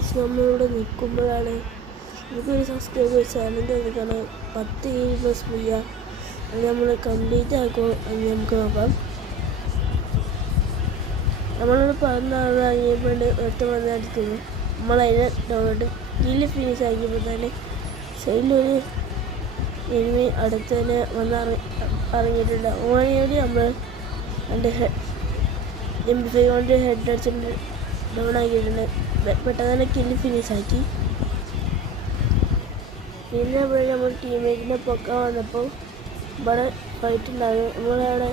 വെച്ച് നമ്മളിവിടെ നിൽക്കുമ്പോഴാണ് നമുക്കൊരു സബ്സ്ക്രൈബ് ചാനൽ എടുക്കണം 10+ ഫ്രീയാ. അത് നമ്മൾ കംപ്ലീറ്റ് ആക്കുമോ എന്ന് നമുക്ക് നോക്കാം. നമ്മളോട് പറഞ്ഞിറങ്ങിയപ്പോൾ ഒറ്റ വന്നടിക്കുന്നു. നമ്മളതിനെ ഡൗൺലോഡ് കില്ല് ഫിനിഷ് ആക്കിയപ്പോൾ തന്നെ സൈഡിലൊരു എനിമി അടുത്ത് തന്നെ ഇറങ്ങിയിട്ടുണ്ട്. ഓനെയോടി നമ്മൾ എൻ്റെ MP5 കൊണ്ട് ഹെഡ് അടിച്ചിട്ട് ഡൗൺ ആക്കിയിട്ടുണ്ട്. പെട്ടെന്ന് തന്നെ കില്ല് ഫിനിഷ് ആക്കി. പിന്നെ ഇവിടെ നമ്മൾ ടീമേറ്റിനെ പൊക്കാൻ വന്നപ്പോൾ ഇവിടെ ഫൈറ്റ് ഉണ്ടാകും. നമ്മളവിടെ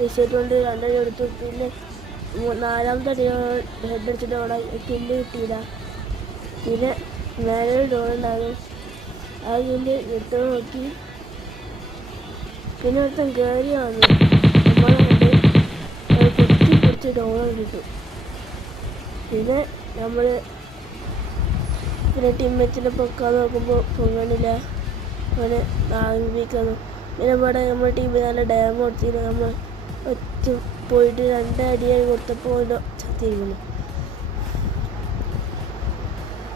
റിസൾട്ട് കൊണ്ട് 2 അടി എടുത്തു. പിന്നെ 4ാമത്തെ അടി ഹെഡ് അടിച്ചിട്ട് അവിടെ കില്ല് കിട്ടിയില്ല. പിന്നെ മേലെ ഡോൺ ഉണ്ടാകും. ആ കില്ല് എടുത്ത് നോക്കി. പിന്നെ ഒരുത്തൻ കയറി വന്നു. നമ്മളത് കുത്തി പിടിച്ച് ഡോൺ കിട്ടും. പിന്നെ നമ്മൾ ടീംമേറ്റിനെ പൊക്കാൻ നോക്കുമ്പോൾ പൊങ്ങണില്ല. അവനെ ആരംഭിക്കുന്നു. പിന്നെ ഇവിടെ നമ്മുടെ ടീമിൽ നല്ല ഡാം കൊടുത്തില്ല. നമ്മൾ ഒറ്റ പോയിട്ട് 2 അടിയായി കൊടുത്തപ്പോൾ ചത്തിരിക്കുന്നു.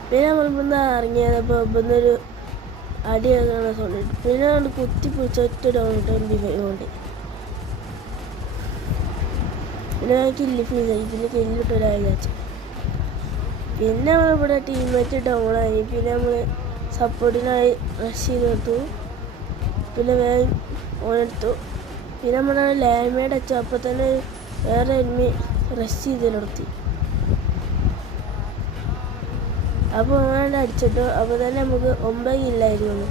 പിന്നെ നമ്മളിപ്പോൾ ഇറങ്ങിയപ്പോൾ ഇവിടുന്നൊരു അടി കാണാൻ സൗണ്ട്. പിന്നെ നമ്മൾ കുത്തി പിടിച്ച് ഒറ്റ ഡൗൺ ഇട്ടു MP5 കൊണ്ട്. പിന്നെ കില്ല് ഫീസ് ആയി. പിന്നെ കില്ലിട്ടൊരായി വിചാരിച്ചു. പിന്നെ നമ്മളിവിടെ ടീമേറ്റ് ഡൗണായി. പിന്നെ നമ്മൾ സപ്പോർട്ടിനായി റഷ് ചെയ്ത് കൊടുത്തു. പിന്നെ വേഗം ഓനെടുത്തു. പിന്നെ നമ്മൾ ലാൻഡ്മൈൻ അടിച്ചു. അപ്പോൾ തന്നെ വേറെ എനിമി റഷ് ചെയ്ത് നിർത്തി. അപ്പോൾ ഓനെ അടിച്ചിട്ടു. അപ്പോൾ തന്നെ നമുക്ക് 9 കില്ലായിരുന്നു.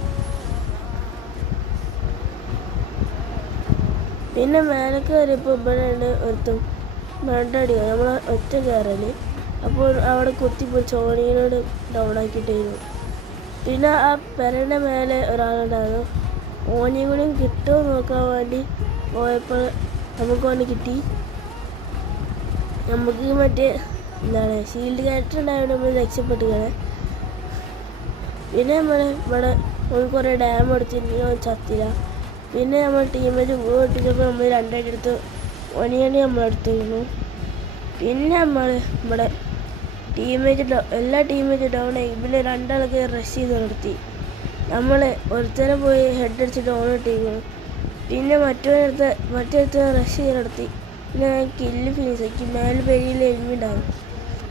പിന്നെ മേലെ കയറിയപ്പോൾ ഇവിടെ ഉണ്ട് ഒരുത്തും 2 അടിക്കുക. നമ്മൾ ഒറ്റ കയറല്. അപ്പോൾ അവിടെ കുത്തിപ്പിടിച്ച് ഓണിയോട് ഡൗൺ ആക്കിയിട്ടായിരുന്നു. പിന്നെ ആ പെരയുടെ മേലെ ഒരാളുണ്ടായിരുന്നു. ഓണിയും കൂടി കിട്ടുമോ നോക്കാൻ വേണ്ടി പോയപ്പോൾ നമുക്ക് ഓനെ കിട്ടി. നമുക്ക് മറ്റേ ഷീൽഡ് ക്യാരക്ടർ ഉണ്ടായതുകൊണ്ട് നമ്മൾ രക്ഷപ്പെട്ടുകയാണ്. പിന്നെ നമ്മൾ ഇവിടെ കുറേ ഡാം എടുത്തിട്ട് ചത്തില്ല. പിന്നെ നമ്മൾ ടീമേറ്റ് പൊട്ടിച്ചപ്പോൾ നമ്മൾ 2 അടി എടുത്ത് ഓണിയാണ് നമ്മളെടുത്തിരുന്നു. പിന്നെ നമ്മൾ ഇവിടെ എല്ലാ ടീമേറ്റ് ഡൗൺ ആയി. പിന്നെ 2 ആൾക്ക് റഷ് ചെയ്ത് നിർത്തി. നമ്മൾ ഒരുത്തനെ പോയി ഹെഡ് അടിച്ച് ഡൗൺ ഇട്ടിരുന്നു. പിന്നെ മറ്റേ റഷ് ചെയ്ത് നിർത്തി. പിന്നെ കില്ല് ഫിനിഷ് ആക്കി. മേലെ പെരിയിൽ എനിമി ഉണ്ടാകും.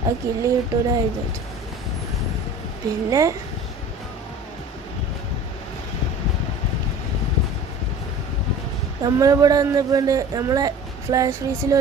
ആ കില്ല് കിട്ടൂലായി വിചാരിച്ചു. പിന്നെ നമ്മളിവിടെ വന്നപ്പോൾ നമ്മളെ ഫ്ലാഷ് ഫ്രീസിൽ